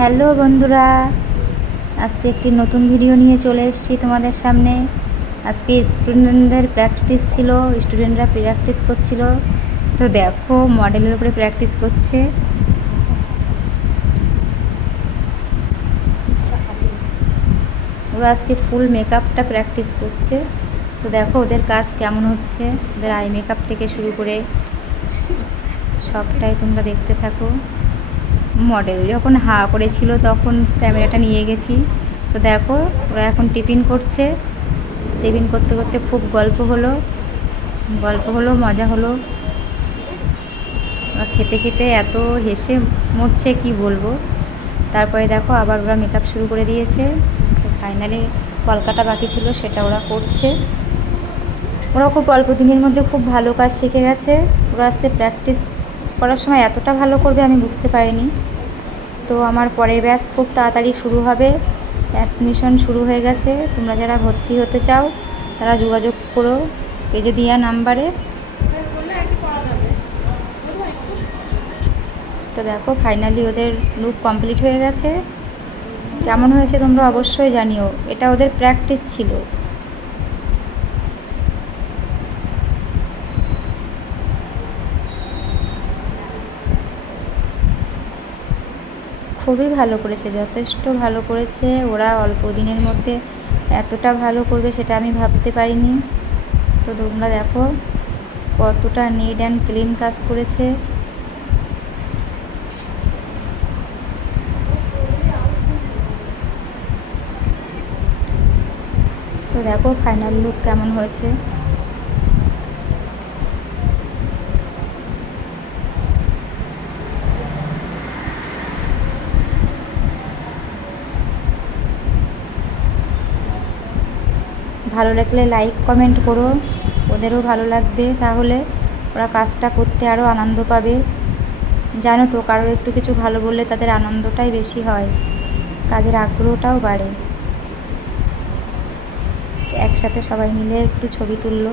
Hello বন্ধুরা, আজকে একটি নতুন ভিডিও নিয়ে চলে এসেছি তোমাদের সামনে। আজকে স্টুডেন্টদের প্র্যাকটিস ছিল, স্টুডেন্টরা প্র্যাকটিস করছিল। তো দেখো মডেলের উপরে প্র্যাকটিস করছে। ওরা আজকে ফুল মেকআপটা প্র্যাকটিস করছে। তো দেখো ওদের কাজ কেমন হচ্ছে, ওদের আই মেকআপ থেকে শুরু করে সবটাই তোমরা দেখতে থাকো। মডেল যখন হা করেছিল তখন ক্যামেরাটা নিয়ে গেছি। তো দেখো ওরা এখন টিফিন করছে। টিফিন করতে করতে খুব গল্প হলো, মজা হলো। ওরা খেতে খেতে এত হেসে মরছে কি বলবো। তারপরে দেখো আবার ওরা মেকআপ শুরু করে দিয়েছে। তো ফাইনালি কলকাটা বাকি ছিল, সেটা ওরা করছে। ওরা খুব অল্প দিনের মধ্যে খুব ভালো কাজ শিখে গেছে। ওরা আজকে প্র্যাকটিস করার সময় এতটা ভালো করবে আমি বুঝতে পারিনি। তো আমার পরের ব্যাচ খুব তাড়াতাড়ি শুরু হবে, অ্যাডমিশন শুরু হয়ে গেছে। তোমরা যারা ভর্তি হতে চাও তারা যোগাযোগ করো পেজে দেওয়া নাম্বারে। তো দেখো ফাইনালি ওদের লুক কমপ্লিট হয়ে গেছে। কেমন হয়েছে তোমরা অবশ্যই জানিও। এটা ওদের প্র্যাকটিস ছিল। খুবই ভালো করেছে, যথেষ্ট ভালো করেছে। ওরা অল্প দিনের মধ্যে এতটা ভালো করবে সেটা আমি ভাবতে পারিনি। তো তোমরা দেখো কতটা নিট অ্যান্ড ক্লিন কাজ করেছে। তো দেখো ফাইনাল লুক কেমন হয়েছে। ভালো লাগলে লাইক কমেন্ট করো, ওদেরও ভালো লাগবে। তাহলে ওরা কাজটা করতে আরও আনন্দ পাবে। জানো তো, কারোর একটু কিছু ভালো বললে তাদের আনন্দটাই বেশি হয়, কাজের আগ্রহটাও বাড়ে। একসাথে সবাই মিলে একটু ছবি তুললো।